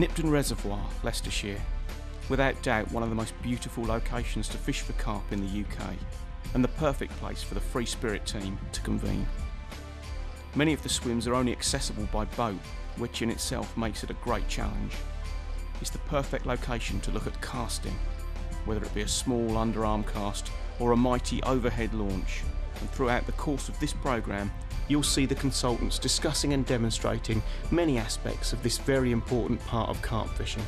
Nipton Reservoir, Leicestershire. Without doubt one of the most beautiful locations to fish for carp in the UK, and the perfect place for the Free Spirit team to convene. Many of the swims are only accessible by boat, which in itself makes it a great challenge. It's the perfect location to look at casting, whether it be a small underarm cast or a mighty overhead launch. And throughout the course of this programme, you'll see the consultants discussing and demonstrating many aspects of this very important part of carp fishing.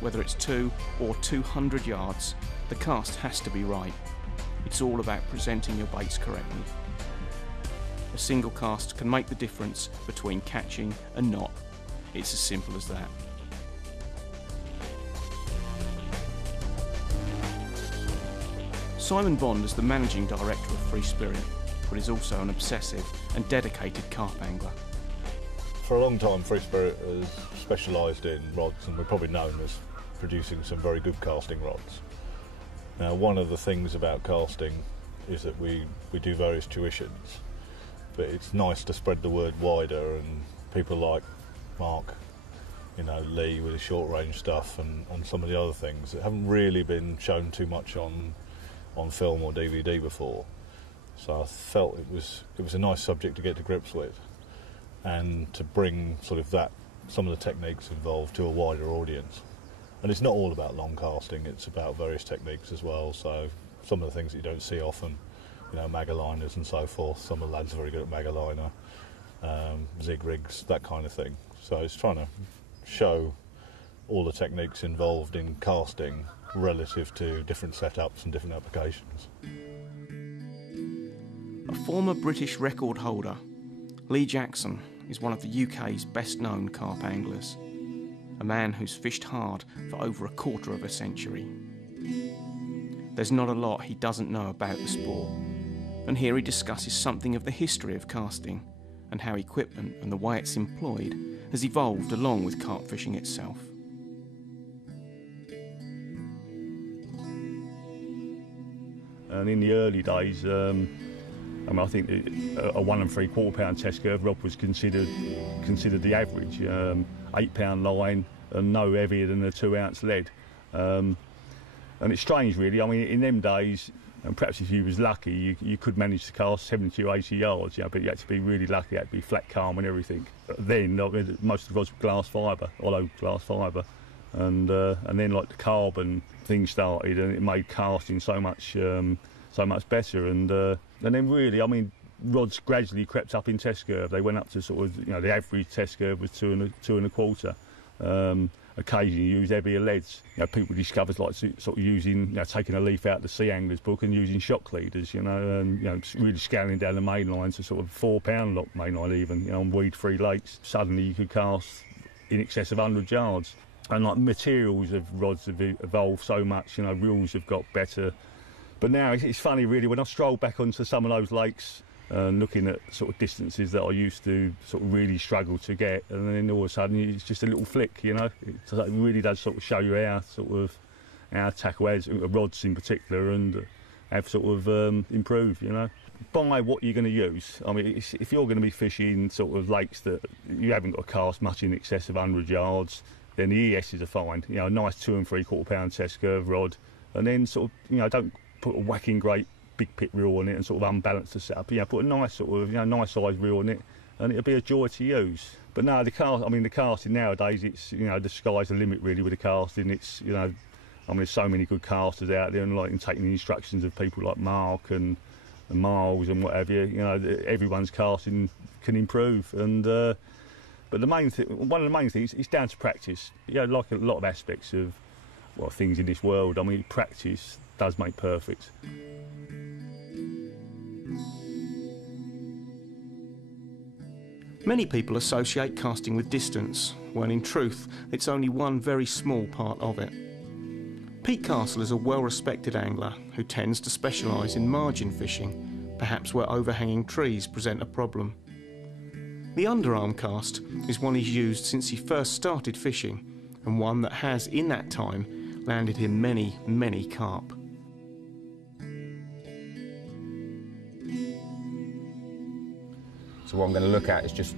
Whether it's 2 or 200 yards, the cast has to be right. It's all about presenting your baits correctly. A single cast can make the difference between catching and not. It's as simple as that. Simon Bond is the Managing Director of Free Spirit, but is also an obsessive and dedicated carp angler. For a long time, Free Spirit has specialised in rods, and we're probably known as producing some very good casting rods. Now, one of the things about casting is that we do various tuitions, but it's nice to spread the word wider, and people like Mark, Lee with his short range stuff and some of the other things that haven't really been shown too much on film or DVD before. So I felt it was a nice subject to get to grips with, and to bring sort of some of the techniques involved to a wider audience. And it's not all about long casting, it's about various techniques as well. So some of the things that you don't see often, magaliners and so forth. Some of the lads are very good at magaliner, zig rigs, that kind of thing. So it's trying to show all the techniques involved in casting relative to different setups and different applications. A former British record holder, Lee Jackson is one of the UK's best known carp anglers. A man who's fished hard for over a quarter of a century. There's not a lot he doesn't know about the sport, and here he discusses something of the history of casting and how equipment and the way it's employed has evolved along with carp fishing itself. And in the early days, I think a 1 3/4 pound test curve rod was considered the average. 8 pound line and no heavier than a 2 ounce lead. And it's strange really, in them days, and perhaps if you was lucky, you could manage to cast 70 or 80 yards, but you had to be really lucky, it had to be flat calm and everything. But then most of the rods were glass fibre, hollow glass fibre. And then like the carbon thing started, and it made casting so much better. And then really, rods gradually crept up in test curve. They went up to sort of, the average test curve was 2 1/4. Occasionally you use heavier leads. People discovered like sort of using, taking a leaf out of the Sea Angler's book and using shock leaders, and really scaling down the main line to sort of 4 pound lock main line even, on weed-free lakes. Suddenly you could cast in excess of 100 yards. And like materials of rods have evolved so much, reels have got better. But now it's funny really, when I stroll back onto some of those lakes and looking at sort of distances that I used to sort of really struggle to get, and then all of a sudden it's just a little flick, It really does sort of show you how tackle as rods in particular and have sort of improved, By what you're going to use. If you're going to be fishing sort of lakes that you haven't got to cast much in excess of 100 yards, then the ESs are fine. A nice 2 3/4 pound test curve rod, and then sort of, don't put a whacking great big pit reel on it and sort of unbalance the setup. Put a nice sort of, nice size reel on it, and it'll be a joy to use. But no, the casting nowadays, it's, the sky's the limit really with the casting. It's, there's so many good casters out there, and like taking the instructions of people like Mark and Miles and whatever, everyone's casting can improve. And but one of the main things is down to practice. Like a lot of aspects of things in this world, practice does make perfect. Many people associate casting with distance, when in truth it's only one very small part of it. Pete Castle is a well-respected angler who tends to specialise in margin fishing, perhaps where overhanging trees present a problem. The underarm cast is one he's used since he first started fishing, and one that has, in that time, landed him many, many carp. So what I'm going to look at is just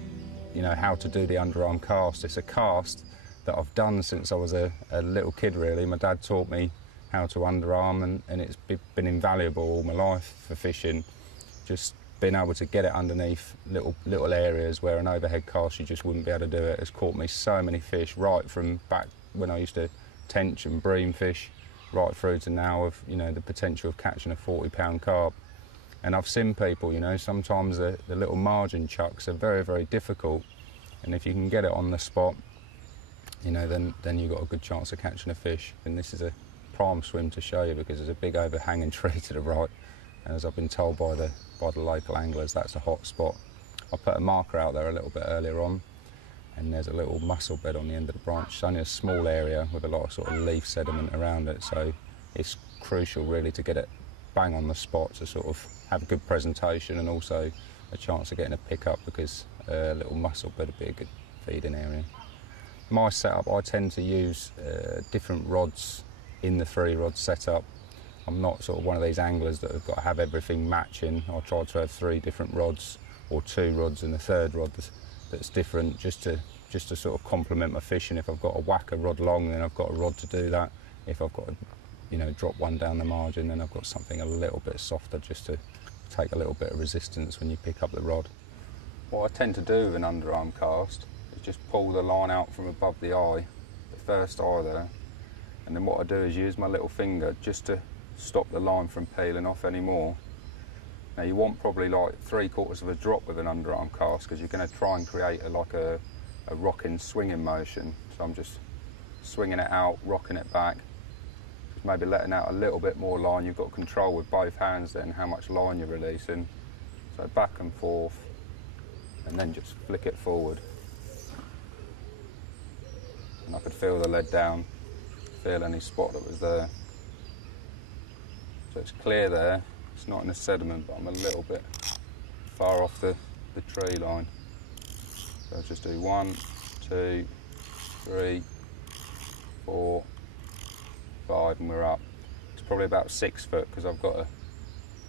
you know, how to do the underarm cast. It's a cast that I've done since I was a little kid, really. My dad taught me how to underarm, and it's been invaluable all my life for fishing. Just being able to get it underneath little areas where an overhead cast you just wouldn't be able to do it has caught me so many fish, right from back when I used to tench and bream fish, right through to now of, you know, the potential of catching a 40-pound carp. And I've seen people, you know, sometimes the little margin chucks are very, very difficult, and if you can get it on the spot, you know, then you've got a good chance of catching a fish. And this is a prime swim to show you, because there's a big overhanging tree to the right, and as I've been told by the local anglers, that's a hot spot. I put a marker out there a little bit earlier on, and there's a little mussel bed on the end of the branch. It's only a small area with a lot of sort of leaf sediment around it, so it's crucial really to get it bang on the spot to sort of have a good presentation and also a chance of getting a pickup, because a little mussel bed would be a good feeding area. My setup, I tend to use different rods in the 3-rod setup. I'm not sort of one of these anglers that have got to have everything matching. I try to have 3 different rods, or 2 rods and a 3rd rod that's different, just to sort of complement my fishing. If I've got to whack a rod long, then I've got a rod to do that. If I've got to, you know, drop one down the margin, then I've got something a little bit softer, just to take a little bit of resistance when you pick up the rod. What I tend to do with an underarm cast is just pull the line out from above the eye, the first eye there, and then what I do is use my little finger just to stop the line from peeling off anymore. Now you want probably like 3/4 of a drop with an underarm cast, because you're going to try and create a rocking, swinging motion. So I'm just swinging it out, rocking it back, just maybe letting out a little bit more line. You've got control with both hands then how much line you're releasing. So back and forth, and then just flick it forward. And I could feel the lead down, feel any spot that was there. So it's clear there, it's not in the sediment, but I'm a little bit far off the tree line. So I'll just do 1, 2, 3, 4, 5, and we're up. It's probably about 6 foot, because I've got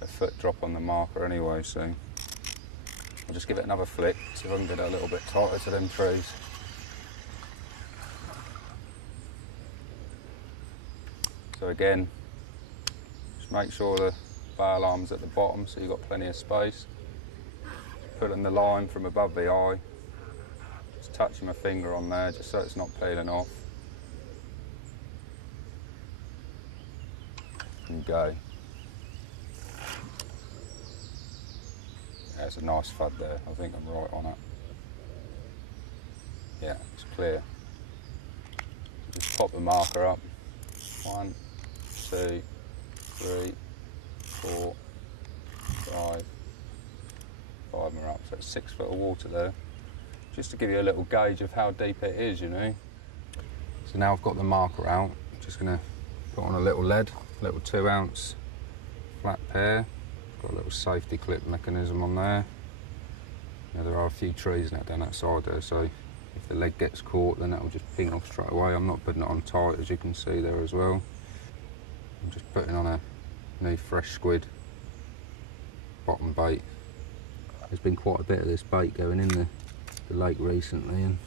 a foot drop on the marker anyway, so I'll just give it another flick, see if I can get it a little bit tighter to them trees. So again, just make sure the bail arm's at the bottom so you've got plenty of space. Just pulling the line from above the eye, just touching my finger on there just so it's not peeling off. And go. Yeah, it's a nice fud there, I think I'm right on it. Yeah, it's clear. Just pop the marker up. 1, 2, 3, 4, 5, and we're up. So it's 6 foot of water there. Just to give you a little gauge of how deep it is, you know. So now I've got the marker out, I'm just going to put on a little lead, little 2-ounce flat pair. Got a little safety clip mechanism on there. Now there are a few trees now down that side there, so if the leg gets caught, then that will just ping off straight away. I'm not putting it on tight, as you can see there as well. I'm just putting on a new fresh squid bottom bait. There's been quite a bit of this bait going in the lake recently, and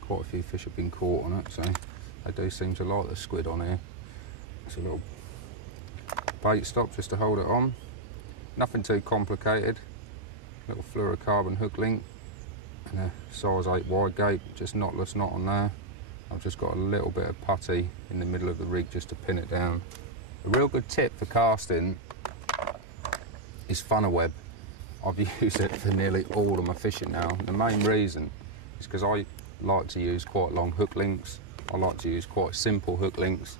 quite a few fish have been caught on it, so they do seem to like the squid on here. It's a little bait stop just to hold it on. Nothing too complicated. Little fluorocarbon hook link and a size 8 wide gape, just knotless knot on there. I've just got a little bit of putty in the middle of the rig just to pin it down. A real good tip for casting is funnel web. I've used it for nearly all of my fishing now. The main reason is because I like to use quite long hook links. I like to use quite simple hook links,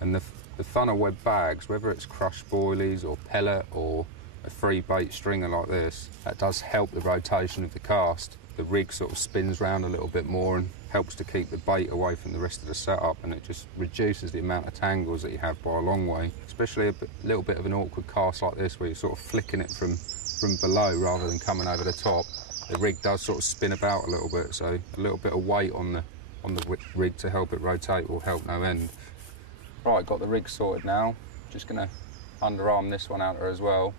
and the funnel web bags, whether it's crushed boilies or pellet or a free bait stringer like this, that does help the rotation of the cast. The rig sort of spins round a little bit more and helps to keep the bait away from the rest of the setup, and it just reduces the amount of tangles that you have by a long way. Especially a little bit of an awkward cast like this where you're sort of flicking it from below rather than coming over the top. The rig does sort of spin about a little bit, so a little bit of weight on the rig to help it rotate will help no end. Right, got the rig sorted now. Just going to underarm this one out there as well.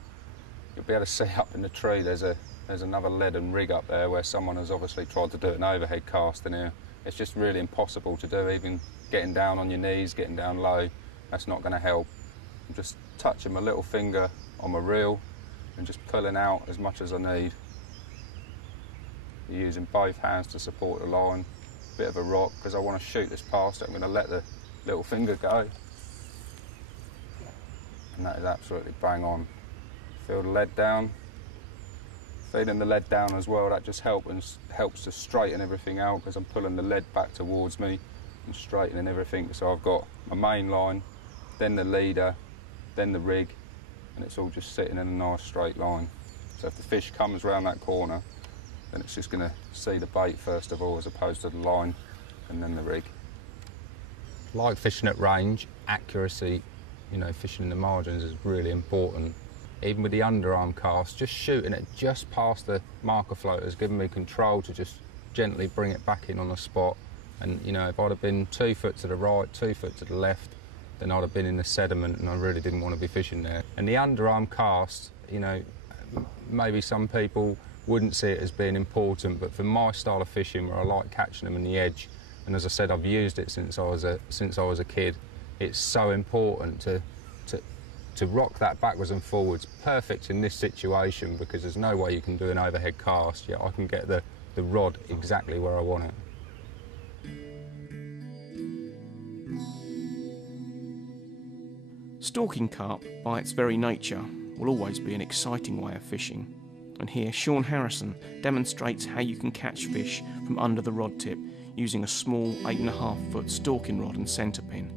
You'll be able to see up in the tree there's a There's another leaden rig up there where someone has obviously tried to do an overhead cast in here. It's just really impossible to do, even getting down on your knees, getting down low, that's not going to help. I'm just touching my little finger on my reel and just pulling out as much as I need. Using both hands to support the line. Bit of a rock, because I want to shoot this past it. I'm going to let the little finger go. And that is absolutely bang on. Feel the lead down. Feeling the lead down as well, that just helps to straighten everything out, because I'm pulling the lead back towards me and straightening everything. So I've got my main line, then the leader, then the rig, and it's all just sitting in a nice straight line. So if the fish comes around that corner, then it's just going to see the bait first of all, as opposed to the line and then the rig. Like fishing at range, accuracy, you know, fishing in the margins is really important. Even with the underarm cast, just shooting it just past the marker float has given me control to just gently bring it back in on the spot. And you know, if I'd have been 2 foot to the right, 2 foot to the left, then I'd have been in the sediment and I really didn't want to be fishing there. And the underarm cast, you know, maybe some people wouldn't see it as being important, but for my style of fishing, where I like catching them in the edge, and as I said, I've used it since I was a kid, it's so important to rock that backwards and forwards. Perfect in this situation, because there's no way you can do an overhead cast, yet I can get the rod exactly where I want it. Stalking carp, by its very nature, will always be an exciting way of fishing. And here Sean Harrison demonstrates how you can catch fish from under the rod tip using a small 8.5 foot stalking rod and centre pin.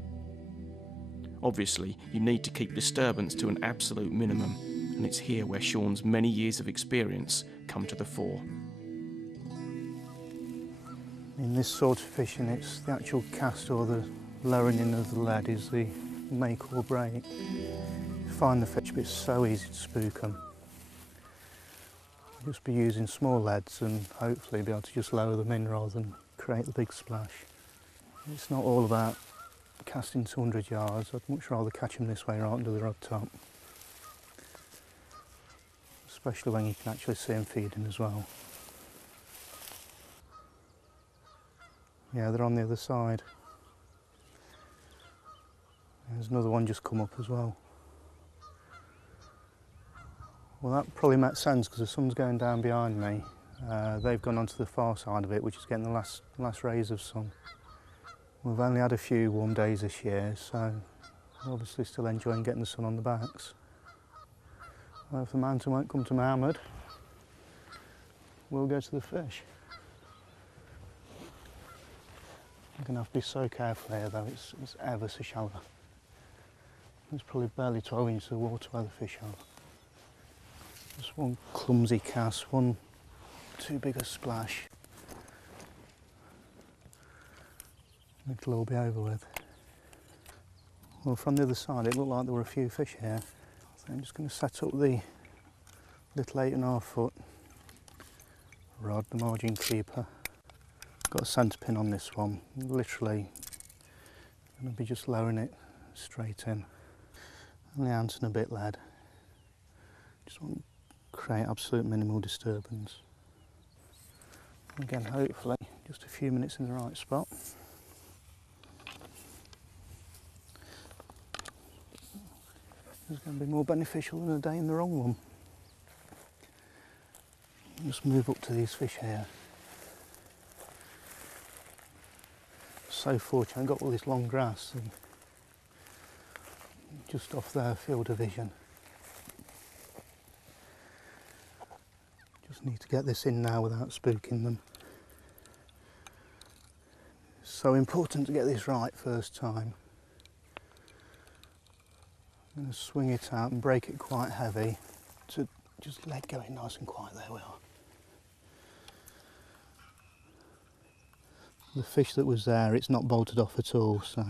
Obviously, you need to keep disturbance to an absolute minimum, and it's here where Sean's many years of experience come to the fore. In this sort of fishing, it's the actual cast or the lowering in of the lead is the make or break. You find the fish, but it's so easy to spook them. Just be using small leads and hopefully be able to just lower them in rather than create the big splash. It's not all about casting 200 yards. I'd much rather catch them this way right under the rod top. Especially when you can actually see them feeding as well. Yeah, they're on the other side. There's another one just come up as well. Well, that probably makes sense because the sun's going down behind me. They've gone onto the far side of it, which is getting the last rays of sun. We've only had a few warm days this year, so obviously still enjoying getting the sun on the backs. Well, if the mountain won't come to Mohammed, we'll go to the fish. I'm going to have to be so careful here though, it's ever so shallow. There's probably barely 12 inches of water where the fish are. Just one clumsy cast, one too big a splash. It'll all be over with. Well, from the other side it looked like there were a few fish here. So I'm just going to set up the little 8.5 foot rod, the margin creeper. Got a centre pin on this one. Literally going to be just lowering it straight in. Only an ounce and a bit lead. Just want to create absolute minimal disturbance. Again, hopefully just a few minutes in the right spot. It's going to be more beneficial than a day in the wrong one. Just move up to these fish here. So fortunate, I've got all this long grass and just off their field of vision. Just need to get this in now without spooking them. It's so important to get this right first time. I'm going to swing it out and break it quite heavy to just let go it nice and quiet. There we are. The fish that was there, it's not bolted off at all, so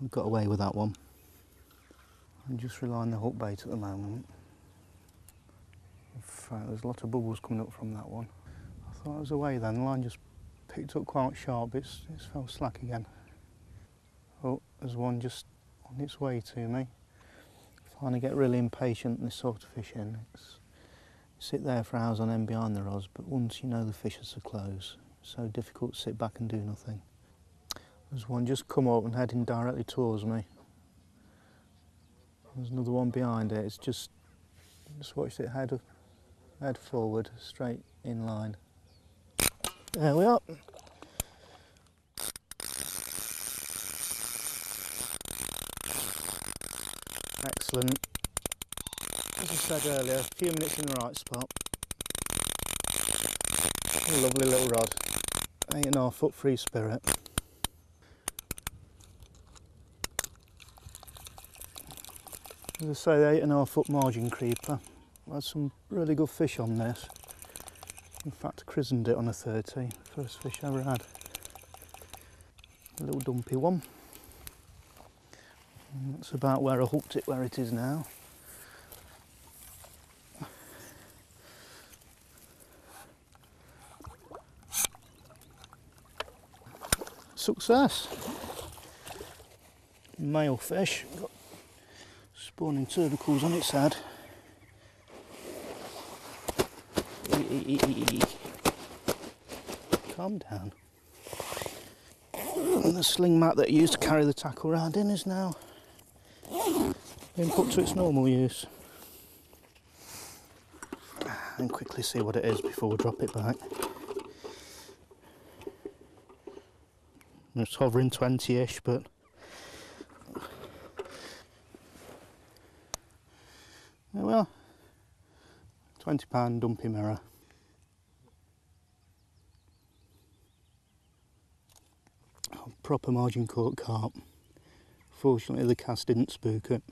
we've got away with that one. I'm just relying on the hook bait at the moment. In fact, there's a lot of bubbles coming up from that one. I thought I was away then, the line just picked up quite sharp, it's fell slack again. Oh, there's one just on its way to me. I find I get really impatient in this sort of fishing. It's sit there for hours on end behind the rods, but once you know the fish are so close, it's so difficult to sit back and do nothing. There's one just come up and heading directly towards me. There's another one behind it. It's just watched it head forward, straight in line. There we are. Excellent. As I said earlier, a few minutes in the right spot. A lovely little rod. 8.5 foot free spirit. As I say, the 8.5 foot margin creeper. I had some really good fish on this. In fact, I christened it on a 30. First fish I ever had. A little dumpy one. And that's about where I hooked it, where it is now. Success. Male fish. Got spawning tubercles on its head. Calm down. And the sling mat that I used to carry the tackle around in is now being put to its normal use. And quickly see what it is before we drop it back. It's hovering 20-ish, but there we are. £20 dumpy mirror. Proper margin caught carp. Fortunately the cast didn't spook it.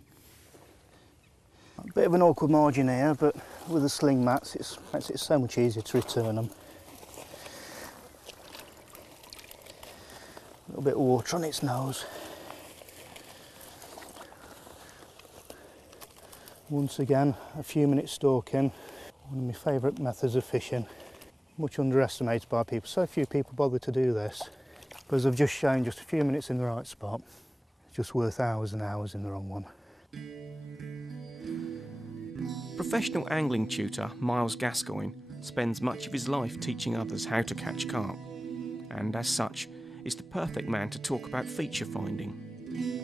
A bit of an awkward margin here, but with the sling mats it makes it so much easier to return them. A little bit of water on its nose. Once again, a few minutes stalking. One of my favourite methods of fishing. Much underestimated by people. So few people bother to do this. But as I've just shown, just a few minutes in the right spot, it's just worth hours and hours in the wrong one. Professional angling tutor Miles Gascoigne spends much of his life teaching others how to catch carp, and as such is the perfect man to talk about feature finding.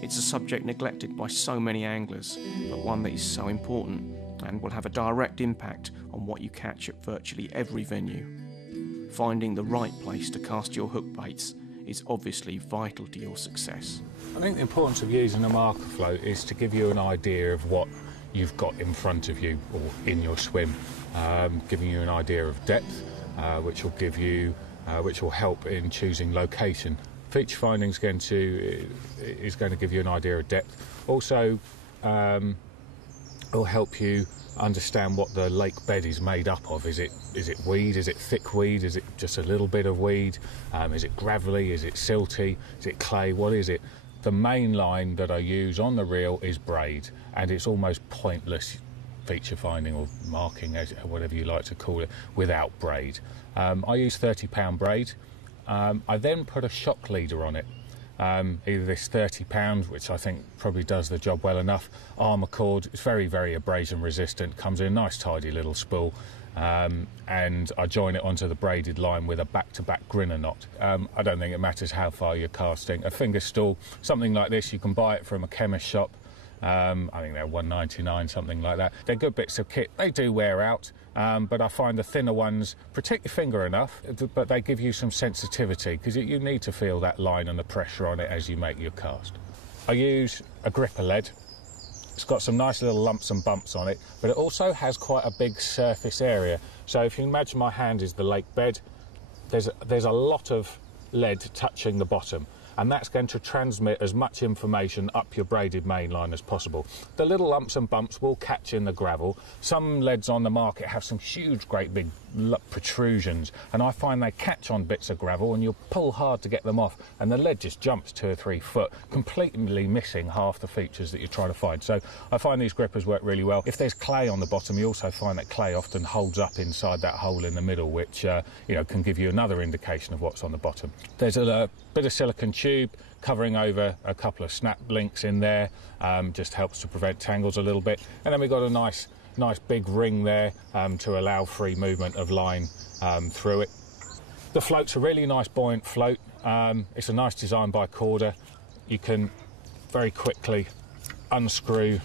It's a subject neglected by so many anglers, but one that is so important and will have a direct impact on what you catch at virtually every venue. Finding the right place to cast your hook baits is obviously vital to your success. I think the importance of using a marker float is to give you an idea of what you've got in front of you or in your swim, giving you an idea of depth, which will help in choosing location. Feature finding is going to give you an idea of depth. Also, will help you understand what the lake bed is made up of. Is it weed? Is it thick weed? Is it just a little bit of weed? Is it gravelly? Is it silty? Is it clay? What is it? The main line that I use on the reel is braid, and it's almost pointless feature finding or marking, whatever you like to call it, without braid. I use 30-pound braid. I then put a shock leader on it. Either this £30, which I think probably does the job well enough, armour cord. It's very, very abrasion resistant, comes in a nice tidy little spool, and I join it onto the braided line with a back-to-back grinner knot. I don't think it matters how far you're casting. A finger stool, something like this, you can buy it from a chemist shop. I think they're $1.99, something like that. They're good bits of kit. They do wear out, but I find the thinner ones protect your finger enough, but they give you some sensitivity, because you need to feel that line and the pressure on it as you make your cast. I use a gripper lead. It's got some nice little lumps and bumps on it, but it also has quite a big surface area. So if you imagine my hand is the lake bed, there's a lot of lead touching the bottom, and that's going to transmit as much information up your braided main line as possible. The little lumps and bumps will catch in the gravel. Some leads on the market have some huge, great big protrusions, and I find they catch on bits of gravel and you'll pull hard to get them off, and the lead just jumps 2 or 3 foot, completely missing half the features that you're trying to find. So I find these grippers work really well. If there's clay on the bottom, you also find that clay often holds up inside that hole in the middle, which can give you another indication of what's on the bottom. There's a bit of silicone tube covering over a couple of snap links in there, just helps to prevent tangles a little bit. And then we've got a nice nice big ring there to allow free movement of line through it. The float's a really nice buoyant float. It's a nice design by Corda. You can very quickly unscrew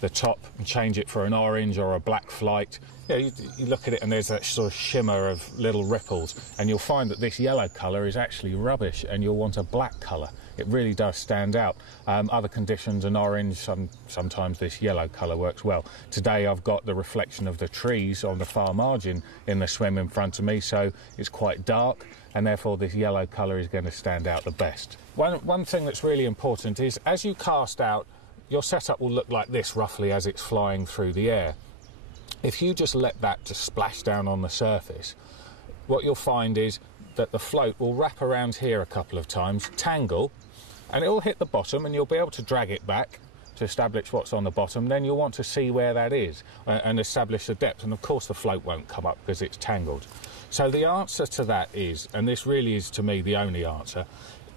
the top and change it for an orange or a black flight. You look at it and there's that sort of shimmer of little ripples, and you'll find that this yellow colour is actually rubbish and you'll want a black colour. It really does stand out. Other conditions, an orange, sometimes this yellow colour works well. Today I've got the reflection of the trees on the far margin in the swim in front of me, so it's quite dark, and therefore this yellow colour is going to stand out the best. One thing that's really important is as you cast out, your setup will look like this roughly as it's flying through the air. If you just let that just splash down on the surface, what you'll find is that the float will wrap around here a couple of times, tangle, and it will hit the bottom, and you'll be able to drag it back to establish what's on the bottom. Then you'll want to see where that is and establish the depth, and of course the float won't come up because it's tangled. So the answer to that is, and this really is to me the only answer,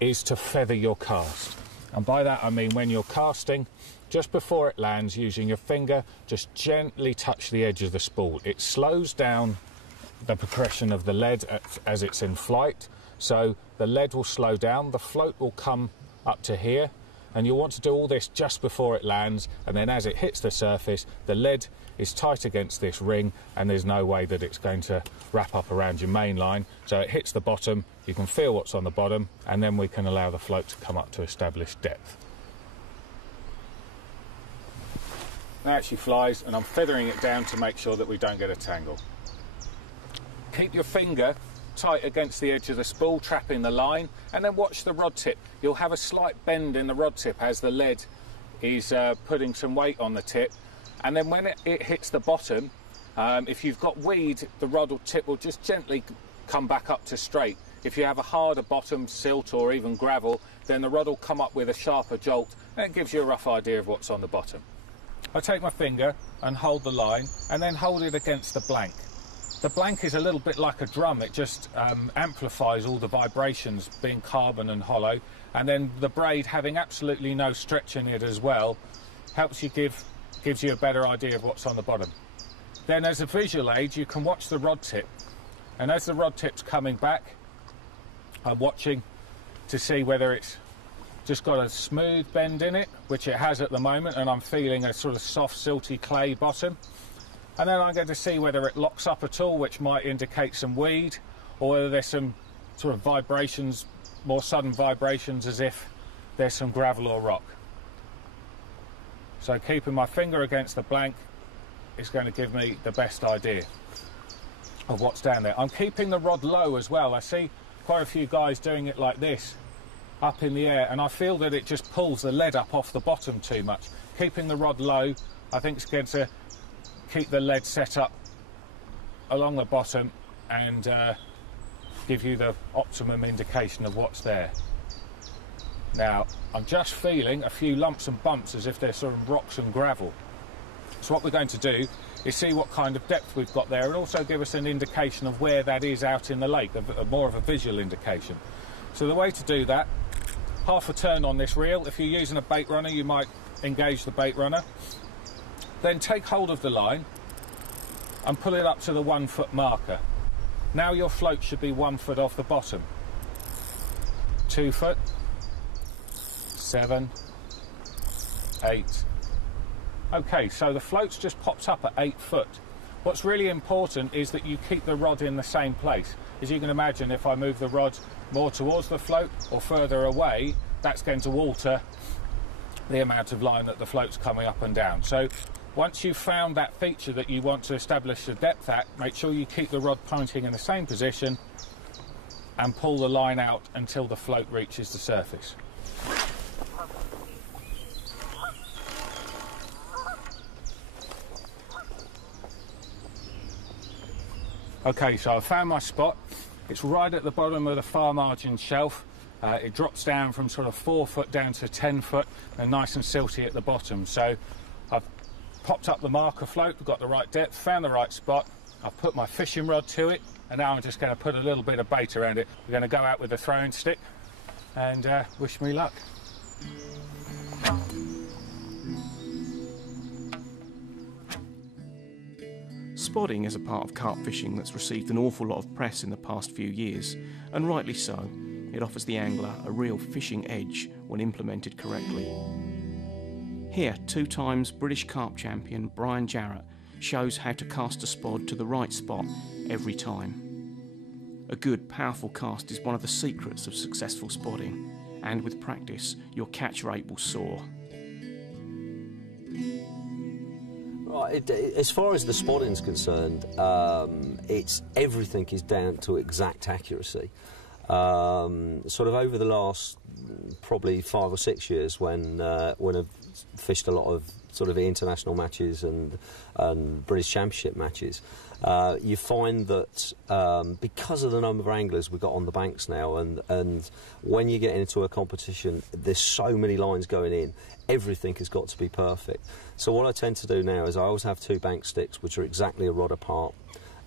is to feather your cast. And by that I mean when you're casting, just before it lands, using your finger, just gently touch the edge of the spool. It slows down the progression of the lead as it's in flight, so the lead will slow down, the float will come up to here, and you'll want to do all this just before it lands, and then as it hits the surface, the lead is tight against this ring and there's no way that it's going to wrap up around your main line. So it hits the bottom, you can feel what's on the bottom, and then we can allow the float to come up to establish depth. Now she flies, and I'm feathering it down to make sure that we don't get a tangle. Keep your finger tight against the edge of the spool, trapping the line, and then watch the rod tip. You'll have a slight bend in the rod tip as the lead is putting some weight on the tip, and then when it hits the bottom, if you've got weed, the rod tip will just gently come back up to straight. If you have a harder bottom, silt or even gravel, then the rod will come up with a sharper jolt, and it gives you a rough idea of what's on the bottom. I take my finger and hold the line, and then hold it against the blank. The blank is a little bit like a drum. It just amplifies all the vibrations, being carbon and hollow, and then the braid having absolutely no stretch in it as well helps you gives you a better idea of what's on the bottom. Then as a visual aid, you can watch the rod tip, and as the rod tip's coming back, I'm watching to see whether it's just got a smooth bend in it, which it has at the moment, and I'm feeling a sort of soft, silty clay bottom. And then I'm going to see whether it locks up at all, which might indicate some weed, or whether there's some sort of vibrations, more sudden vibrations, as if there's some gravel or rock. So keeping my finger against the blank is going to give me the best idea of what's down there. I'm keeping the rod low as well. I see quite a few guys doing it like this, up in the air, and I feel that it just pulls the lead up off the bottom too much. Keeping the rod low, I think, is going to keep the lead set up along the bottom and give you the optimum indication of what's there. Now, I'm just feeling a few lumps and bumps as if they're sort of rocks and gravel. So what we're going to do is see what kind of depth we've got there, and also give us an indication of where that is out in the lake, more of a visual indication. So the way to do that, half a turn on this reel. If you're using a bait runner, you might engage the bait runner. Then take hold of the line and pull it up to the 1 foot marker. Now your float should be 1 foot off the bottom. 2 foot, 7, 8. Okay, so the float's just popped up at 8 foot. What's really important is that you keep the rod in the same place. As you can imagine, if I move the rod more towards the float or further away, that's going to alter the amount of line that the float's coming up and down. So once you've found that feature that you want to establish the depth at, make sure you keep the rod pointing in the same position and pull the line out until the float reaches the surface. Okay, so I've found my spot. It's right at the bottom of the far margin shelf. It drops down from sort of 4 foot down to 10 foot and nice and silty at the bottom. So I've popped up the marker float, got the right depth, found the right spot. I've put my fishing rod to it, and now I'm just going to put a little bit of bait around it. We're going to go out with a throwing stick and wish me luck. Spodding is a part of carp fishing that's received an awful lot of press in the past few years, and rightly so. It offers the angler a real fishing edge when implemented correctly. Here, 2 times British carp champion Brian Jarrett shows how to cast a spod to the right spot every time. A good, powerful cast is one of the secrets of successful spodding, and with practice, your catch rate will soar. Right, as far as the spodding's concerned, everything is down to exact accuracy. Sort of over the last probably 5 or 6 years, when I've fished a lot of sort of international matches and British Championship matches, you find that because of the number of anglers we've got on the banks now, and when you get into a competition, there's so many lines going in, everything has got to be perfect. So what I tend to do now is I always have 2 bank sticks which are exactly a rod apart.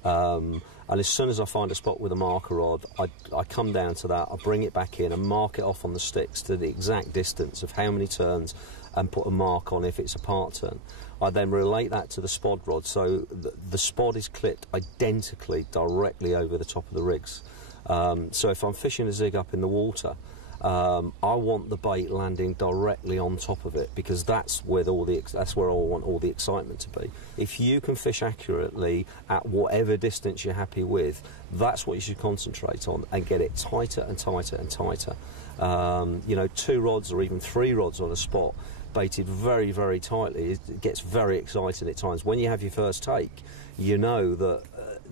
And as soon as I find a spot with a marker rod, I come down to that, I bring it back in and mark it off on the sticks to the exact distance of how many turns, and put a mark on if it's a part turn. I then relate that to the spod rod, so the spod is clipped identically directly over the top of the rigs. So if I'm fishing a zig up in the water, I want the bait landing directly on top of it, because that's where I want all the excitement to be. If you can fish accurately at whatever distance you're happy with, that's what you should concentrate on, and get it tighter and tighter and tighter. 2 rods or even 3 rods on a spot, baited very, very tightly, it gets very exciting at times. When you have your first take, you know that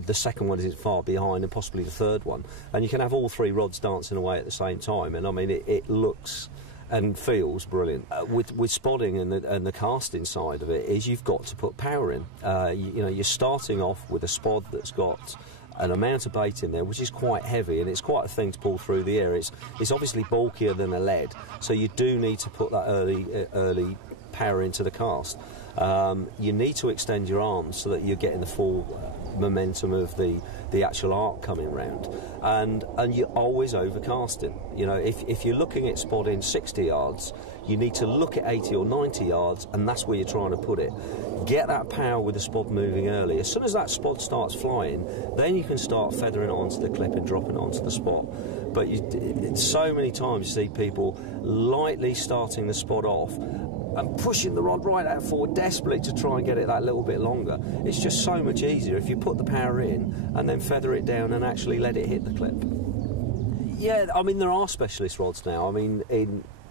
the second one is far behind, and possibly the third one, and you can have all 3 rods dancing away at the same time, and I mean it looks and feels brilliant. With spodding and the casting side of it, is you've got to put power in. You're starting off with a spod that's got an amount of bait in there which is quite heavy, and it's quite a thing to pull through the air. It's obviously bulkier than a lead, so you do need to put that early power into the cast. You need to extend your arms so that you're getting the full momentum of the actual arc coming round, and you're always overcasting. If you're looking at spodding 60 yards, you need to look at 80 or 90 yards, and that's where you're trying to put it. Get that power with the spod moving early. As soon as that spod starts flying, then you can start feathering it onto the clip and dropping it onto the spot. But so many times you see people lightly starting the spod off and pushing the rod right out forward desperately to try and get it that little bit longer. It's just so much easier if you put the power in and then feather it down and actually let it hit the clip. Yeah, I mean, there are specialist rods now. I mean,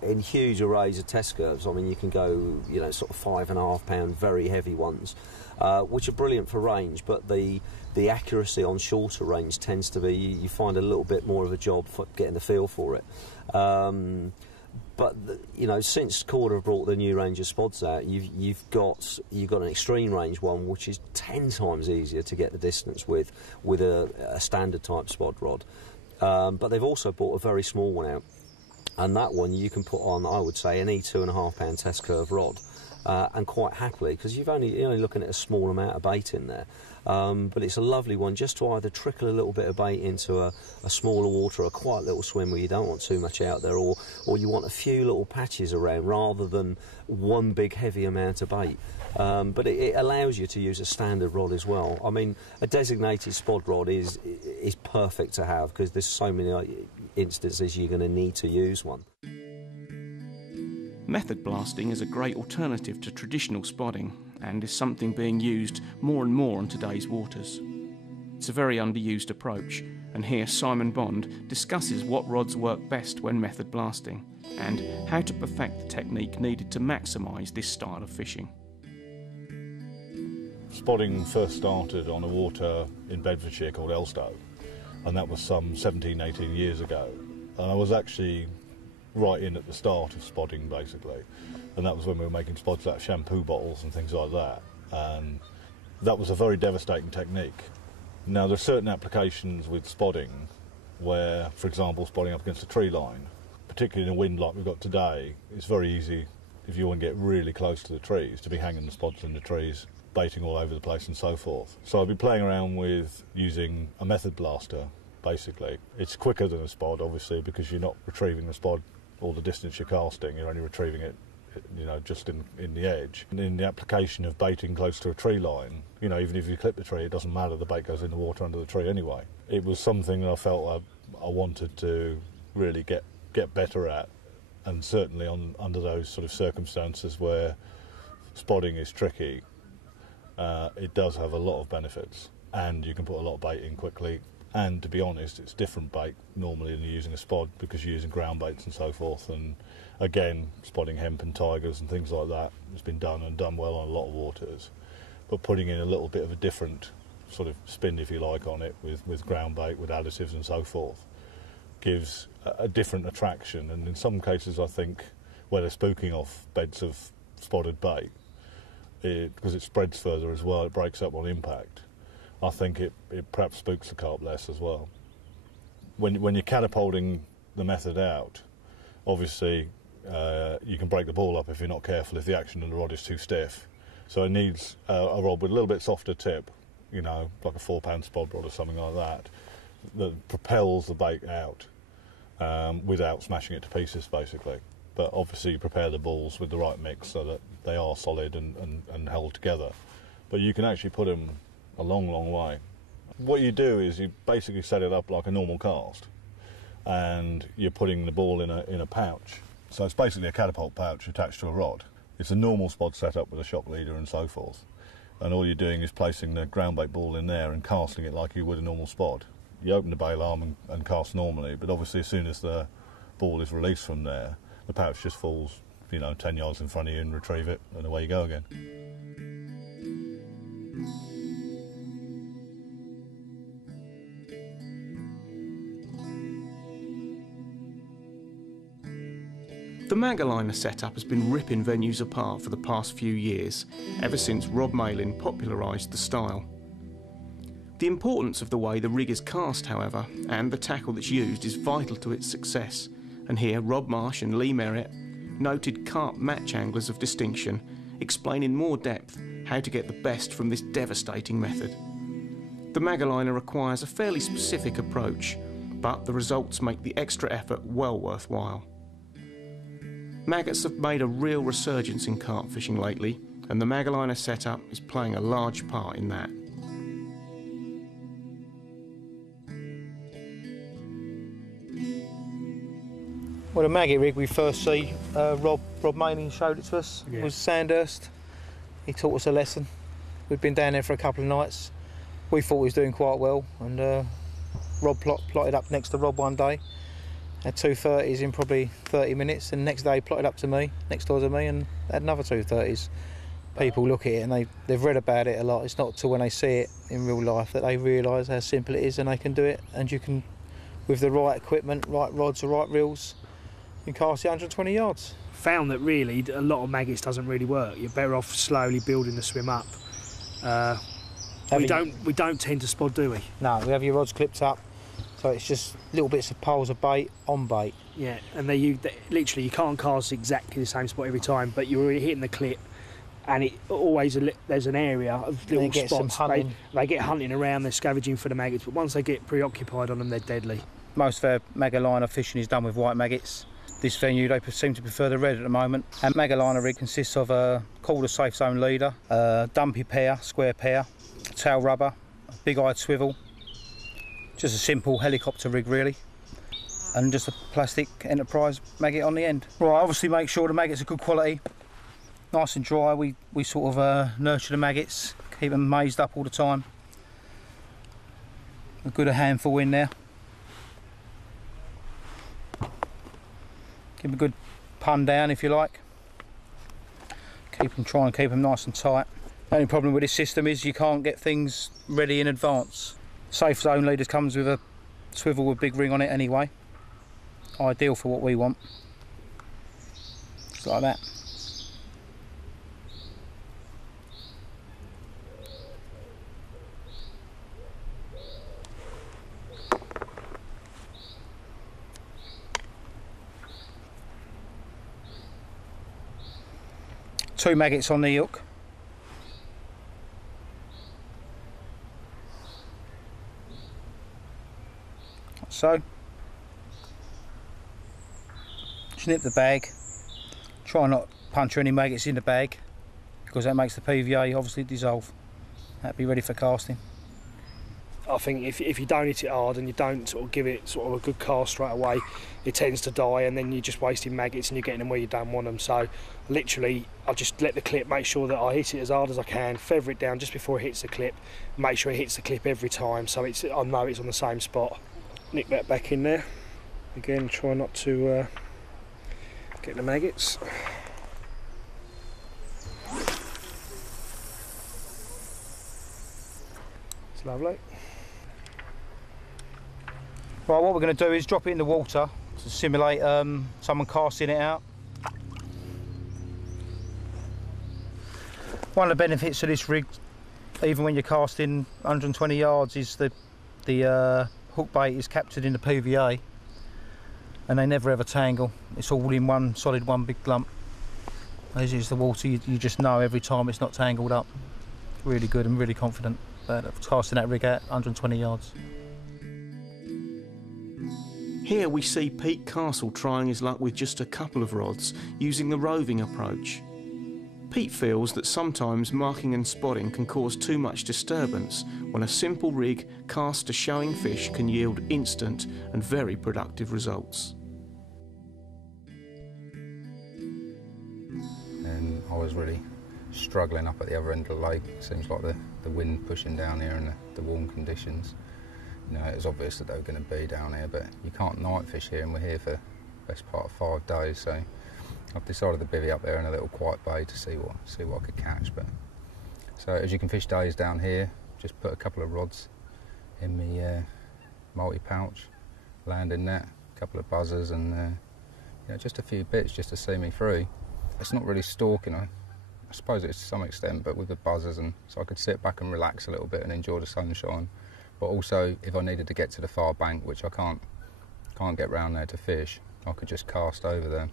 in huge arrays of test curves, I mean, you can go, sort of 5.5 pound, very heavy ones, which are brilliant for range, but the accuracy on shorter range tends to be, you find a little bit more of a job for getting the feel for it. But since Corda have brought the new range of spods out, you've got an extreme range one, which is 10 times easier to get the distance with a standard type spod rod. But they've also brought a very small one out, and that one you can put on, I would say, any 2.5 pound test curve rod, and quite happily, because you're only looking at a small amount of bait in there. But it's a lovely one just to either trickle a little bit of bait into a smaller water, a quiet little swim where you don't want too much out there, or you want a few little patches around rather than one big heavy amount of bait. But it allows you to use a standard rod as well. I mean, a designated spod rod is perfect to have, because there's so many instances you're going to need to use one. Method blasting is a great alternative to traditional spodding, and is something being used more and more on today's waters. It's a very underused approach, and here Simon Bond discusses what rods work best when method blasting, and how to perfect the technique needed to maximise this style of fishing. Spodding first started on a water in Bedfordshire called Elstow, and that was some 17, 18 years ago. And I was actually right in at the start of spodding, basically, and that was when we were making spods out of shampoo bottles and things like that, and that was a very devastating technique. Now, there are certain applications with spodding where, for example, spodding up against a tree line, particularly in a wind like we've got today, it's very easy, if you want to get really close to the trees, to be hanging the spods in the trees, baiting all over the place and so forth. So I've been playing around with using a method blaster, basically. It's quicker than a spod, obviously, because you're not retrieving the spod all the distance you're casting, you're only retrieving it you know, just in the edge. And in the application of baiting close to a tree line, you know, even if you clip the tree, it doesn't matter, the bait goes in the water under the tree anyway. It was something that I felt I wanted to really get better at, and certainly under those sort of circumstances where spodding is tricky, it does have a lot of benefits, and you can put a lot of bait in quickly. And to be honest, it's different bait normally than you're using a spod, because you're using ground baits and so forth. And again, spodding hemp and tigers and things like that has been done well on a lot of waters. But putting in a little bit of a different sort of spin, if you like, on it with ground bait, with additives and so forth, gives a different attraction. And in some cases, I think, where they're spooking off beds of spotted bait, because it spreads further as well, it breaks up on impact. I think it perhaps spooks the carp less as well. When you're catapulting the method out, obviously you can break the ball up if you're not careful, if the action of the rod is too stiff. So it needs a rod with a little bit softer tip, you know, like a 4-pound spod rod or something like that propels the bait out without smashing it to pieces, basically. But obviously you prepare the balls with the right mix so that they are solid and held together. But you can actually put them a long, long way. What you do is you basically set it up like a normal cast, and you're putting the ball in a pouch. So it's basically a catapult pouch attached to a rod. It's a normal spot setup with a shock leader and so forth. And all you're doing is placing the ground bait ball in there and casting it like you would a normal spod. You open the bail arm and cast normally, but obviously as soon as the ball is released from there, the pouch just falls, you know, 10 yards in front of you, and retrieve it, and away you go again. The Pagliarini setup has been ripping venues apart for the past few years, ever since Rob Malin popularised the style. The importance of the way the rig is cast, however, and the tackle that's used is vital to its success, and here Rob Marsh and Lee Merritt, noted carp match anglers of distinction, explain in more depth how to get the best from this devastating method. The Pagliarini requires a fairly specific approach, but the results make the extra effort well worthwhile. Maggots have made a real resurgence in carp fishing lately, and the Pagliarini setup is playing a large part in that. Well, the maggot rig we first see, Rob Malin showed it to us, yeah. was Sandhurst. He taught us a lesson. We'd been down there for a couple of nights. We thought he was doing quite well, and Rob plotted up next to Rob one day. Had 230s in probably 30 minutes, and the next day plotted up to me, next door to me, and had another 230s. People look at it and they've read about it a lot. It's not till when they see it in real life that they realise how simple it is, and they can do it. And you can, with the right equipment, right rods or right reels, you can cast it 120 yards. Found that really a lot of maggots doesn't really work. You're better off slowly building the swim up. We don't tend to spod, do we? No, we have your rods clipped up. So it's just little bits of poles of bait on bait. Yeah, and literally you can't cast exactly the same spot every time, but you're hitting the clip, and it always there's an area of little spots. They get hunting around, they're scavenging for the maggots, but once they get preoccupied on them, they're deadly. Most of our Pagliarini fishing is done with white maggots. This venue, they seem to prefer the red at the moment. Our Pagliarini rig consists of a quarter safe zone leader, a dumpy pair, square pair, tail rubber, a big-eyed swivel, just a simple helicopter rig really, and just a plastic Enterprise maggot on the end. Right, obviously make sure the maggots are good quality, nice and dry. We sort of nurture the maggots, keep them mazed up all the time. A good handful in there. Give them a good pun down if you like. Try and keep them nice and tight. The only problem with this system is you can't get things ready in advance. Safe zone leaders comes with a swivel with a big ring on it anyway. Ideal for what we want. Just like that. Two maggots on the hook. So, snip the bag, try not puncher any maggots in the bag, because that makes the PVA obviously dissolve. That'd be ready for casting. I think if you don't hit it hard and you don't sort of give it sort of a good cast straight away, it tends to die, and then you're just wasting maggots and you're getting them where you don't want them. So literally I just let the clip, make sure that I hit it as hard as I can, feather it down just before it hits the clip, make sure it hits the clip every time, so I know it's on the same spot. Nick that back in there. Again, try not to get the maggots. It's lovely. Right, what we're going to do is drop it in the water to simulate someone casting it out. One of the benefits of this rig, even when you're casting 120 yards, is the hook bait is captured in the PVA, and they never ever tangle. It's all in one solid, one big lump. As is the water, you just know every time it's not tangled up. Really good and really confident about casting that rig out 120 yards. Here we see Pete Castle trying his luck with just a couple of rods, using the roving approach. Pete feels that sometimes marking and spotting can cause too much disturbance, when a simple rig cast to showing fish can yield instant and very productive results. And I was really struggling up at the other end of the lake. It seems like the wind pushing down here and the warm conditions. You know, it was obvious that they were going to be down here, but you can't night fish here, and we're here for the best part of 5 days, so I've decided to bivvy up there in a little quiet bay to see what I could catch. But so as you can fish days down here, just put a couple of rods in the multi-pouch, landing net, a couple of buzzers, and you know, just a few bits just to see me through. It's not really stalking, I suppose it's to some extent, but with the buzzers, and so I could sit back and relax a little bit and enjoy the sunshine. But also, if I needed to get to the far bank, which I can't get round there to fish, I could just cast over there.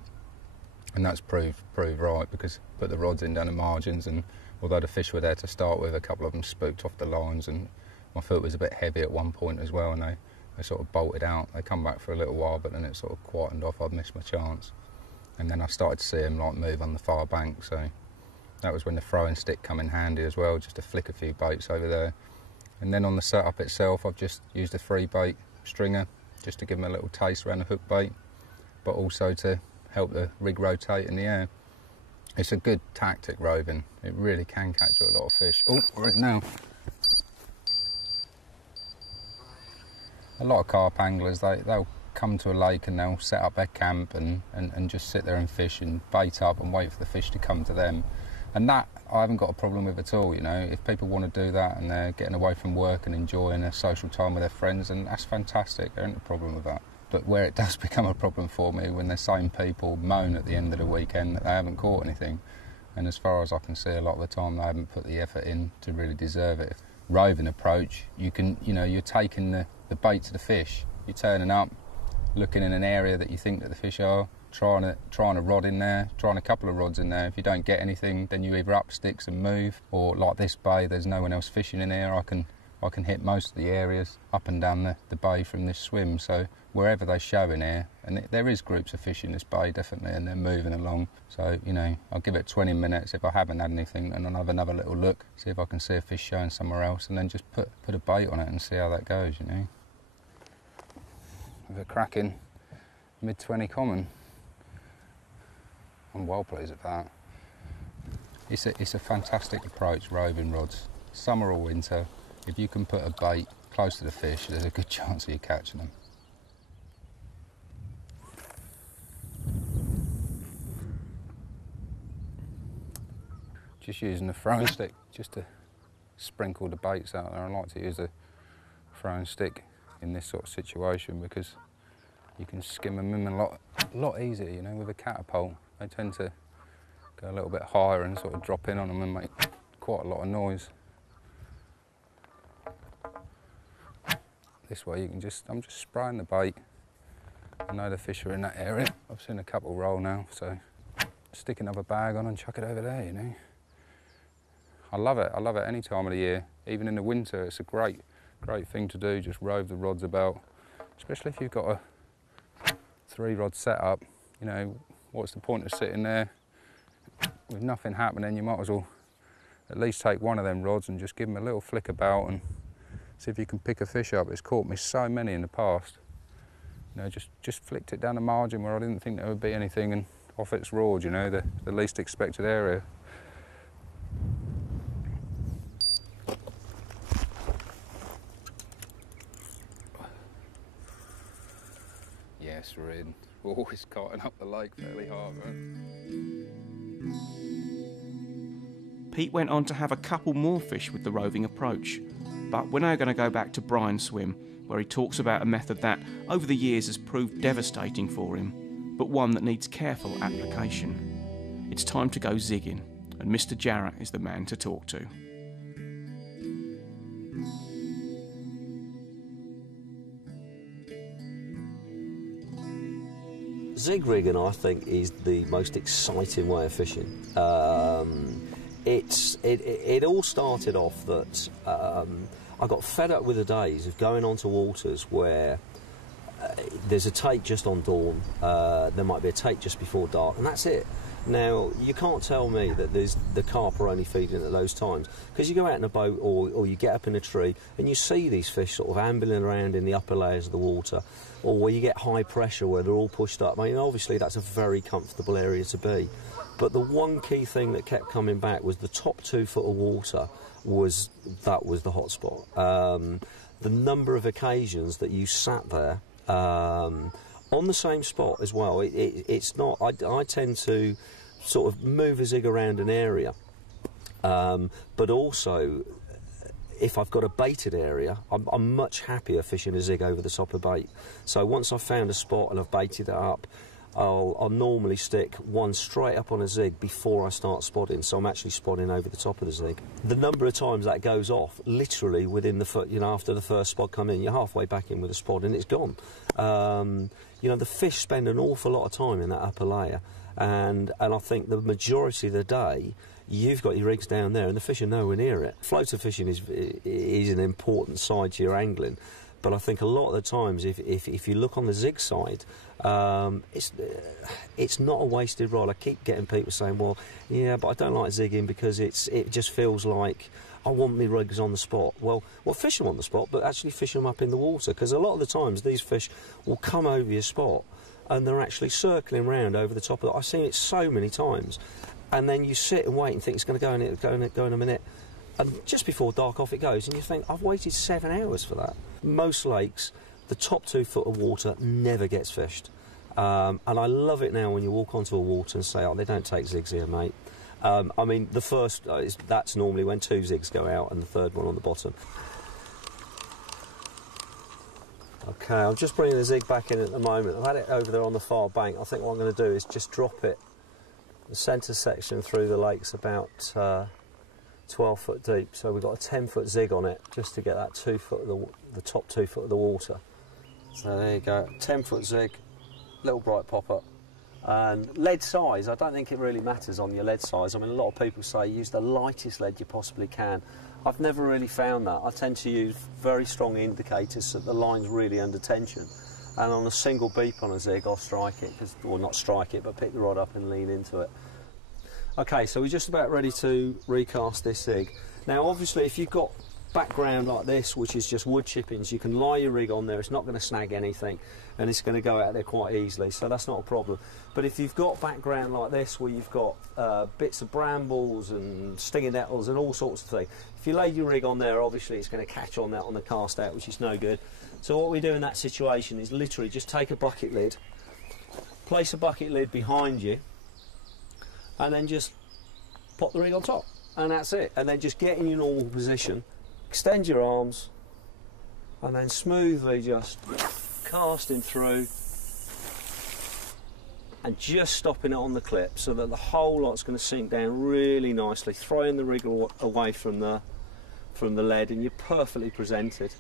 And that's proved right, because I put the rods in down the margins, and although the fish were there to start with, a couple of them spooked off the lines, and my foot was a bit heavy at one point as well, and they sort of bolted out. They come back for a little while, but then it sort of quietened off. I'd missed my chance. And then I started to see them like move on the far bank, so that was when the throwing stick come in handy as well, just to flick a few baits over there. And then on the setup itself, I've just used a 3-bait stringer just to give them a little taste around the hook bait, but also to help the rig rotate in the air. It's a good tactic, roving. It really can catch a lot of fish. Oh, we're in now. A lot of carp anglers, they'll come to a lake and they'll set up their camp and just sit there and fish and bait up and wait for the fish to come to them. And that I haven't got a problem with at all, you know. If people want to do that and they're getting away from work and enjoying a social time with their friends, and that's fantastic, there ain't a problem with that. But where it does become a problem for me, when the same people moan at the end of the weekend that they haven't caught anything. And as far as I can see, a lot of the time they haven't put the effort in to really deserve it. Roving approach, you know, you're taking the bait to the fish. You're turning up, looking in an area that you think that the fish are, trying a rod in there, trying a couple of rods in there. If you don't get anything, then you either up sticks and move, or like this bay, there's no one else fishing in here. I can hit most of the areas up and down the bay from this swim. So wherever they show in here, and there is groups of fish in this bay definitely, and they're moving along. So, you know, I'll give it 20 minutes. If I haven't had anything, and I'll have another little look, see if I can see a fish showing somewhere else, and then just put a bait on it and see how that goes, you know. With a cracking mid-20 common. I'm well pleased with that. It's a fantastic approach, roving rods. Summer or winter, if you can put a bait close to the fish, there's a good chance of you catching them. Just using the throwing stick just to sprinkle the baits out there. I like to use the throwing stick in this sort of situation because you can skim them in a lot easier, you know. With a catapult, they tend to go a little bit higher and sort of drop in on them and make quite a lot of noise. This way you can I'm just spraying the bait. I know the fish are in that area. I've seen a couple roll now, so stick another bag on and chuck it over there, you know. I love it any time of the year. Even in the winter, it's a great thing to do, just rove the rods about. Especially if you've got a 3-rod setup, you know, what's the point of sitting there with nothing happening, you might as well at least take one of them rods and just give them a little flick about and see if you can pick a fish up. It's caught me so many in the past. You know, just flicked it down the margin where I didn't think there would be anything, and off it's roared, you know, the least expected area. Yes, we're in. We're always carting up the lake fairly hard, right? Pete went on to have a couple more fish with the roving approach, but we're now going to go back to Brian's swim, where he talks about a method that over the years has proved devastating for him, but one that needs careful application. It's time to go zigging, and Mr. Jarrett is the man to talk to. Zig rigging, I think, is the most exciting way of fishing. It all started off that I got fed up with the days of going onto waters where there's a take just on dawn, there might be a take just before dark, and that's it. Now, you can't tell me that the carp are only feeding at those times, because you go out in a boat or you get up in a tree and you see these fish sort of ambling around in the upper layers of the water, or where you get high pressure where they're all pushed up. I mean, obviously that's a very comfortable area to be. But the one key thing that kept coming back was the top 2 foot of water was the hot spot. The number of occasions that you sat there on the same spot as well. It's not. I tend to sort of move a zig around an area, but also if I've got a baited area, I'm much happier fishing a zig over the top of bait. So once I've found a spot and I've baited it up, I'll normally stick one straight up on a zig before I start spodding, so I'm actually spodding over the top of the zig. The number of times that goes off, literally within the after the first spod come in, you're halfway back in with a spod and it's gone. You know, the fish spend an awful lot of time in that upper layer, and I think the majority of the day you've got your rigs down there and the fish are nowhere near it. Floater fishing is an important side to your angling, but I think a lot of the times if you look on the zig side, it's not a wasted rod. I keep getting people saying, well, yeah, but I don't like zigging because it just feels like I want my rigs on the spot. Well, fish them on the spot, but actually fish them up in the water, because a lot of the times these fish will come over your spot and they're actually circling round over the top of it. I've seen it so many times, and then you sit and wait and think it's going to go in a minute, and just before dark off it goes, and you think, I've waited 7 hours for that. Most lakes, the top 2 foot of water never gets fished, and I love it now when you walk onto a water and say, oh, they don't take zigs here, mate. I mean, the first, that's normally when 2 zigs go out and the third one on the bottom. Okay, I'm just bringing the zig back in at the moment. I've had it over there on the far bank. I think what I'm going to do is just drop it, the centre section through the lake's about 12 foot deep, so we've got a 10 foot zig on it just to get that 2 foot of the top 2 foot of the water. So there you go, 10 foot zig, little bright pop-up. And lead size, I don't think it really matters on your lead size. I mean, a lot of people say use the lightest lead you possibly can. I've never really found that. I tend to use very strong indicators that the line's really under tension. And on a single beep on a zig, I'll strike it, or not strike it, but pick the rod up and lean into it. Okay, so we're just about ready to recast this zig. Now, obviously, if you've got background like this, which is just wood chippings, you can lie your rig on there, it's not going to snag anything, and it's going to go out there quite easily, so that's not a problem. But if you've got background like this, where you've got bits of brambles and stinging nettles and all sorts of things, if you lay your rig on there, obviously it's going to catch on that on the cast out, which is no good. So what we do in that situation is literally just take a bucket lid, place a bucket lid behind you, and then just pop the rig on top, and that's it. And then just get in your normal position, extend your arms, and then smoothly just casting through and just stopping it on the clip so that the whole lot's going to sink down really nicely, throwing the rig away from the lead, and you're perfectly presented.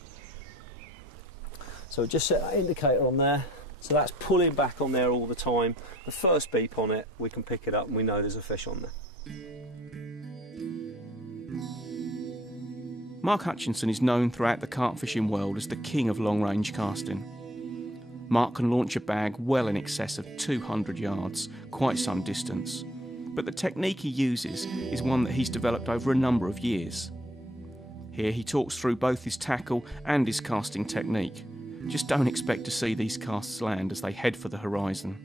So just set that indicator on there, so that's pulling back on there all the time. The first beep on it, we can pick it up and we know there's a fish on there. Mark Hutchinson is known throughout the carp fishing world as the king of long-range casting. Mark can launch a bag well in excess of 200 yards, quite some distance, but the technique he uses is one that he's developed over a number of years. Here he talks through both his tackle and his casting technique. Just don't expect to see these casts land as they head for the horizon.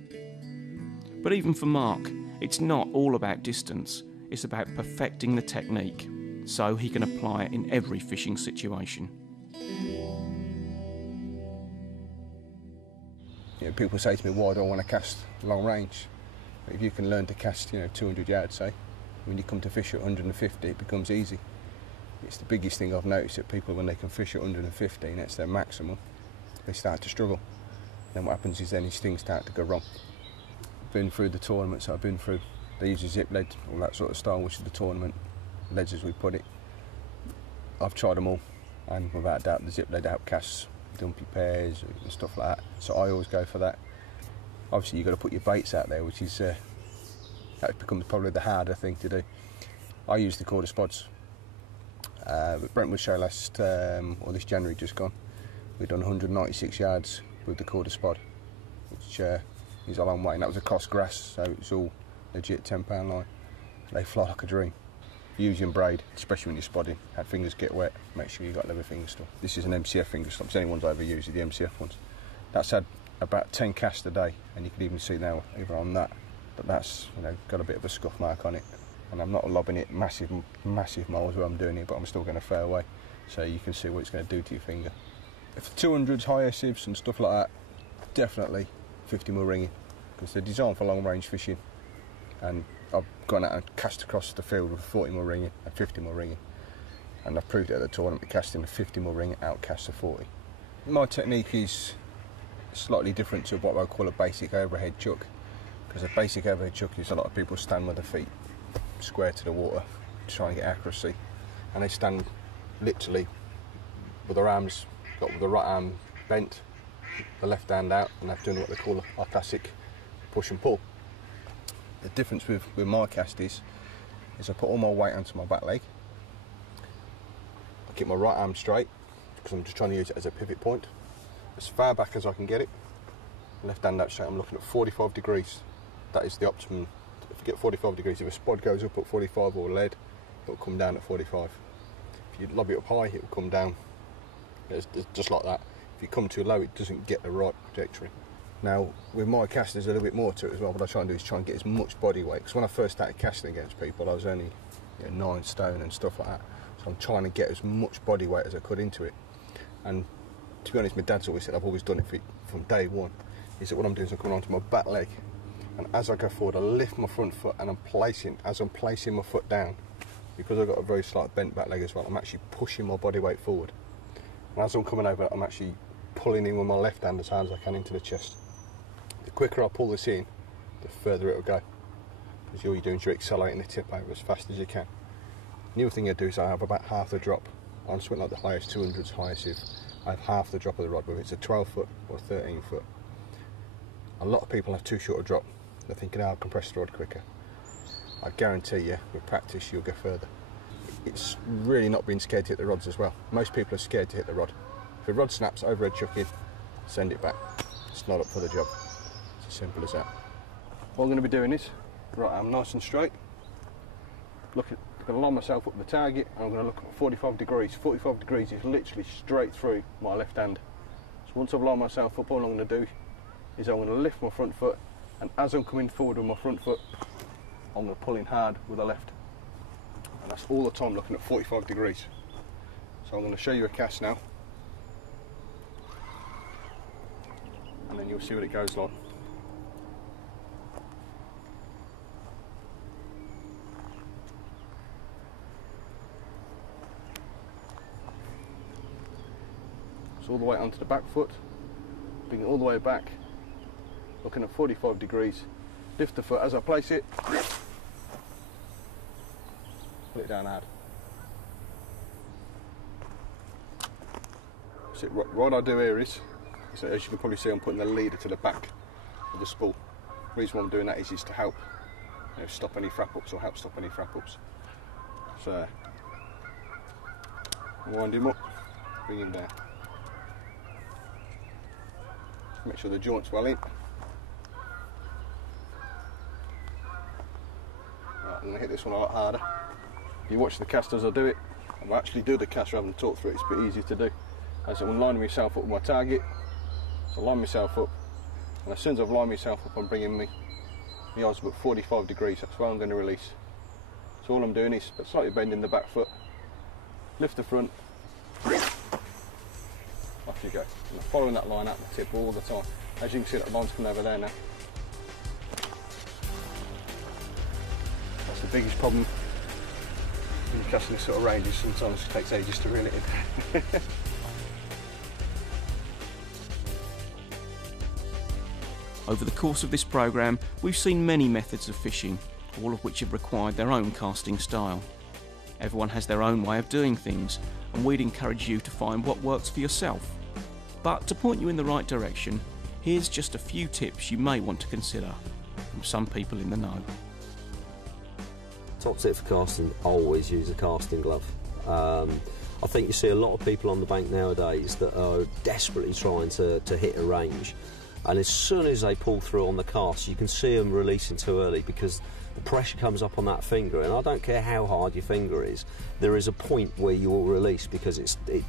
But even for Mark, it's not all about distance, it's about perfecting the technique, so he can apply it in every fishing situation. You know, people say to me, why do I want to cast long range? If you can learn to cast, 200 yards, say, when you come to fish at 150, it becomes easy. It's the biggest thing I've noticed that people, when they can fish at 150, and that's their maximum, they start to struggle. Then what happens is these things start to go wrong. Been through the tournaments I've been through, they use a zip lead, all that sort of style, which is the tournament leads as we put it. I've tried them all, and without doubt the zip lead outcasts dumpy pairs and stuff like that, so I always go for that. Obviously you've got to put your baits out there, which is that becomes probably the harder thing to do. I use the quarter spods. At Brentwood Show or this January just gone, we've done 196 yards with the quarter spod, which is a long way, and that was across grass, so it's all legit 10-pound line. They fly like a dream. Use your braid, especially when you're spodding. Have fingers get wet, make sure you've got leather finger stop. This is an MCF finger stop, it's the only ones I ever use, are the MCF ones. That's had about 10 casts a day, and you can even see now even on that that's got a bit of a scuff mark on it. And I'm not lobbing it massive miles where I'm doing it, but I'm still going to fair away, so you can see what it's going to do to your finger. If the 200s, higher sieves and stuff like that, definitely 50mm ringing, because they're designed for long range fishing, and I've gone out and cast across the field with 40mm ringing and 50mm ringing, and I've proved it at the tournament, casting a 50mm ring outcasts a 40. My technique is slightly different to what I call a basic overhead chuck, because a basic overhead chuck is a lot of people stand with their feet square to the water, trying to get accuracy, and they stand literally with their arms, with the right arm bent, the left hand out, and they're doing what they call a classic push and pull. The difference with my cast is I put all my weight onto my back leg, I keep my right arm straight, because I'm just trying to use it as a pivot point, as far back as I can get it, left hand out straight, I'm looking at 45 degrees, that is the optimum. If you get 45 degrees, if a spod goes up at 45 or lead, it will come down at 45. If you lob it up high, it will come down. It's just like that. If you come too low, it doesn't get the right trajectory. Now, with my cast, there's a little bit more to it as well. What I try and do is try and get as much body weight, because when I first started casting against people, I was only 9 stone and stuff like that. So I'm trying to get as much body weight as I could into it. And to be honest, my dad's always said, I've always done it from day one, is that what I'm doing is I'm coming onto my back leg, and as I go forward, I lift my front foot, and as I'm placing my foot down, because I've got a very slight bent back leg as well, I'm actually pushing my body weight forward. And as I'm coming over, I'm actually pulling in with my left hand as hard as I can into the chest. The quicker I pull this in, the further it'll go, because all you're doing is you're accelerating the tip over as fast as you can. The other thing I do is I have about half the drop. On something like the highest 200s, highest if I have half the drop of the rod, whether it's a 12 foot or 13 foot. A lot of people have too short a drop. They're thinking, I'll compress the rod quicker. I guarantee you, with practice, you'll go further. It's really not being scared to hit the rods as well. Most people are scared to hit the rod. If the rod snaps, overhead chuck in, send it back. It's not up for the job. It's as simple as that. What I'm going to be doing is, right arm nice and straight. I'm going to line myself up the target, and I'm going to look at 45 degrees. 45 degrees is literally straight through my left hand. So once I've lined myself up, all I'm going to do is I'm going to lift my front foot, and as I'm coming forward with my front foot, I'm going to pull in hard with the left. And that's all the time looking at 45 degrees. So I'm going to show you a cast now, and then you'll see what it goes like. So all the way onto the back foot, bring it all the way back, looking at 45 degrees, lift the foot as I place it, pull it down hard. So what I do here is, so as you can probably see, I'm putting the leader to the back of the spool. The reason why I'm doing that is to help stop any frap ups, or help stop any frap ups. So wind him up, bring him down. Make sure the joint's well in. I'm going to hit this one a lot harder. If you watch the cast as I do it, I actually do the cast rather than talk through it. It's a bit easier to do. As I'm lining myself up with my target, so I line myself up, and as soon as I've lined myself up, I'm bringing my eyes about 45 degrees. That's where I'm going to release. So all I'm doing is slightly bending the back foot, lift the front, off you go. And I'm following that line out the tip all the time. As you can see, that line's coming over there now. That's the biggest problem when you're casting this sort of range, is sometimes it takes ages to reel it in. Over the course of this programme, we've seen many methods of fishing, all of which have required their own casting style. Everyone has their own way of doing things, and we'd encourage you to find what works for yourself. But to point you in the right direction, here's just a few tips you may want to consider from some people in the know. Top tip for casting, always use a casting glove. I think you see a lot of people on the bank nowadays that are desperately trying to hit a range, and as soon as they pull through on the cast, you can see them releasing too early because the pressure comes up on that finger, and I don't care how hard your finger is, there is a point where you will release because you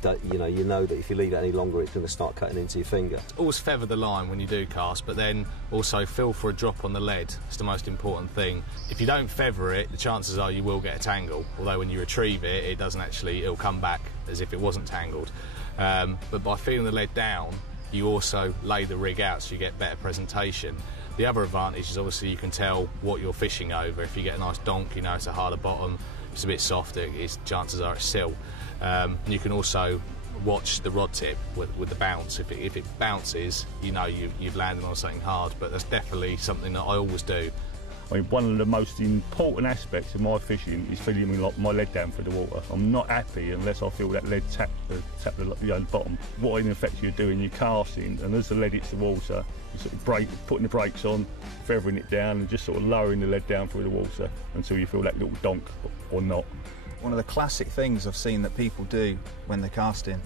know that if you leave it any longer, it's going to start cutting into your finger. Always feather the line when you do cast, but then also feel for a drop on the lead. It's the most important thing. If you don't feather it, the chances are you will get a tangle, although when you retrieve it, it doesn't actually, it'll come back as if it wasn't tangled. But by feeling the lead down, you also lay the rig out so you get better presentation. The other advantage is obviously you can tell what you're fishing over. If you get a nice donk, you know it's a harder bottom. If it's a bit softer, chances are it's sill. And you can also watch the rod tip with the bounce. If it bounces, you know you've landed on something hard, but that's definitely something that I always do. I mean, one of the most important aspects of my fishing is feeling my lead down through the water. I'm not happy unless I feel that lead tap the bottom. What in effect you're doing, you're casting, and as the lead hits the water, you're sort of putting the brakes on, feathering it down, and just sort of lowering the lead down through the water until you feel that little donk or not. One of the classic things I've seen that people do when they're casting,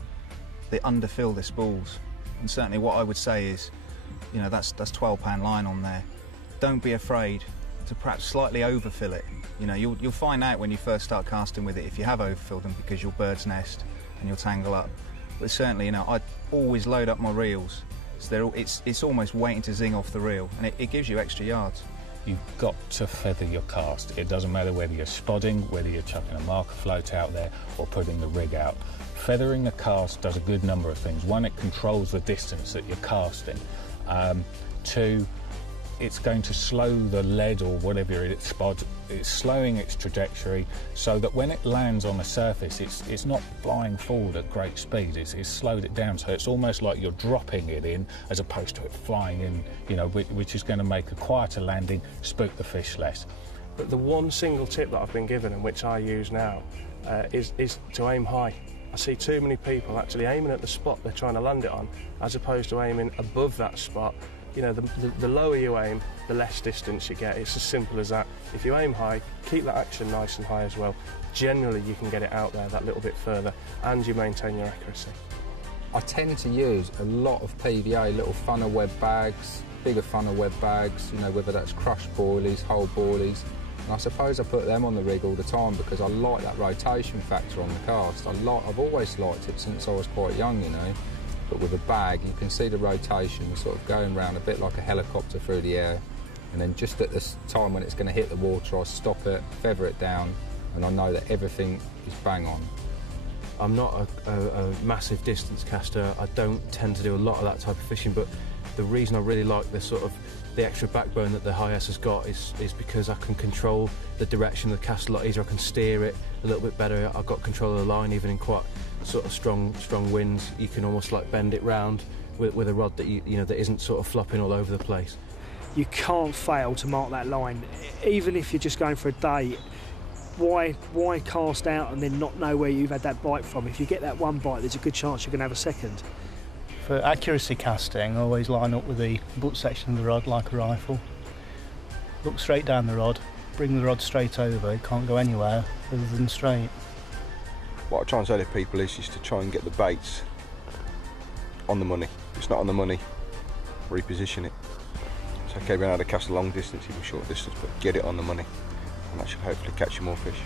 they underfill their spools. And certainly what I would say is, you know, that's 12-pound line on there. Don't be afraid to perhaps slightly overfill it. You know, you'll find out when you first start casting with it if you have overfilled them because you'll bird's nest and you'll tangle up. But certainly, you know, I always load up my reels. So it's almost waiting to zing off the reel, and it gives you extra yards. You've got to feather your cast. It doesn't matter whether you're spodding, whether you're chucking a marker float out there or putting the rig out. Feathering a cast does a good number of things. One, it controls the distance that you're casting. Two, it's going to slow the lead or whatever it's spod. It's slowing its trajectory so that when it lands on the surface, it's not flying forward at great speed. It's slowed it down, so it's almost like you're dropping it in as opposed to it flying in, you know, which is going to make a quieter landing, spook the fish less. But the one single tip that I've been given and which I use now is to aim high. I see too many people actually aiming at the spot they're trying to land it on, as opposed to aiming above that spot. You know, the lower you aim, the less distance you get. It's as simple as that. If you aim high, keep that action nice and high as well. Generally, you can get it out there that little bit further, and you maintain your accuracy. I tend to use a lot of PVA, little funnel web bags, bigger funnel web bags, you know, whether that's crushed boilies, whole boilies. And I suppose I put them on the rig all the time because I like that rotation factor on the cast. I've always liked it since I was quite young, you know. But with a bag, you can see the rotation sort of going round a bit like a helicopter through the air. And then just at this time when it's going to hit the water, I stop it, feather it down, and I know that everything is bang on. I'm not a massive distance caster. I don't tend to do a lot of that type of fishing, but the reason I really like the extra backbone that the Hi-S has got is because I can control the direction of the cast a lot easier. I can steer it a little bit better. I've got control of the line even in quite sort of strong winds. You can almost like bend it round with a rod that you know that isn't sort of flopping all over the place. You can't fail to mark that line, even if you're just going for a day. Why cast out and then not know where you've had that bite from? If you get that one bite, there's a good chance you're going to have a second. For accuracy casting, I always line up with the butt section of the rod like a rifle. Look straight down the rod, bring the rod straight over. It can't go anywhere other than straight. What I try and say to people is just to try and get the baits on the money. If it's not on the money, reposition it. It's okay being able to cast a long distance, even short distance, but get it on the money. and that should hopefully catch you more fish.